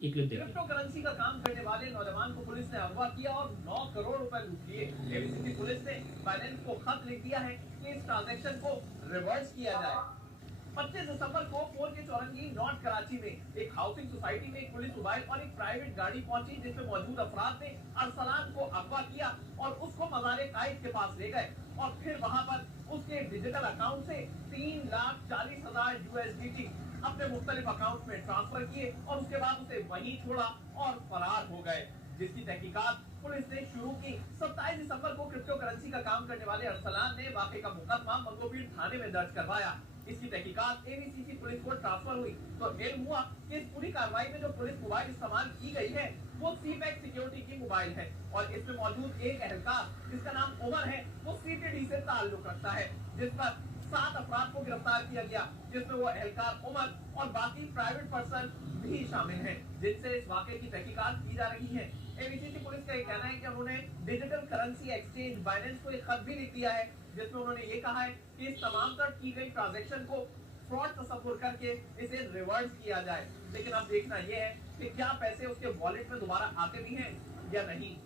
एक क्लिप देखिए। Crypto currency का काम करने वाले नौजवान को पुलिस ने अगवा किया और 9 करोड़ रुपए लूट लिए। एबीसीपी पुलिस ने बाइनेंस को खत लिख दिया है कि इस ट्रांजैक्शन को रिवर्स किया जाए। 25 दिसंबर को फोर के चौरंगी नॉर्थ कराची में एक हाउसिंग सोसाइटी में एक पुलिस मोबाइल और एक प्राइवेट गाड़ी पहुंची, जिसमें मौजूद अफराद ने अरसलान को अगवा किया और उसको मज़ार कायद के पास ले गए और फिर वहां पर उसके डिजिटल अकाउंट से 3,40,000 USDT अपने मुख्तलिफ अकाउंट में ट्रांसफर किए और उसके बाद उसे वहीं छोड़ा और फरार हो गए, जिसकी तहकीकात पुलिस ने शुरू की। 27 दिसंबर को क्रिप्टो करेंसी का काम करने वाले अरसलान ने वाकई का मुकदमा मंगोपीर थाने में दर्ज करवाया। इसकी तहकीकात एबीसीसी पुलिस को ट्रांसफर हुई तो मालूम हुआ कि इस पूरी कार्रवाई में जो पुलिस मोबाइल इस्तेमाल की गई है वो सीपैक सिक्योरिटी की मोबाइल है और इसमें मौजूद एक एहलकार जिसका नाम उमर है वो सीटीडी से ताल्लुक रखता है, जिस पर 7 अफराद को गिरफ्तार किया गया, जिसमें वो एहलकार उमर और बाकी प्राइवेट पर्सन भी शामिल हैं, जिनसे इस वाकये की तहकीकात की जा रही है। एबीसीसी पुलिस का ये कहना है कि उन्होंने डिजिटल करेंसी एक्सचेंज बाइनेंस को एक खत भी लिख दिया है, जिसमें उन्होंने ये कहा है कि इस तमाम तर की गई ट्रांजैक्शन को फ्रॉड तस्वुर करके इसे रिवर्स किया जाए। लेकिन अब देखना यह है कि क्या पैसे उसके वॉलेट में दोबारा आते भी हैं या नहीं।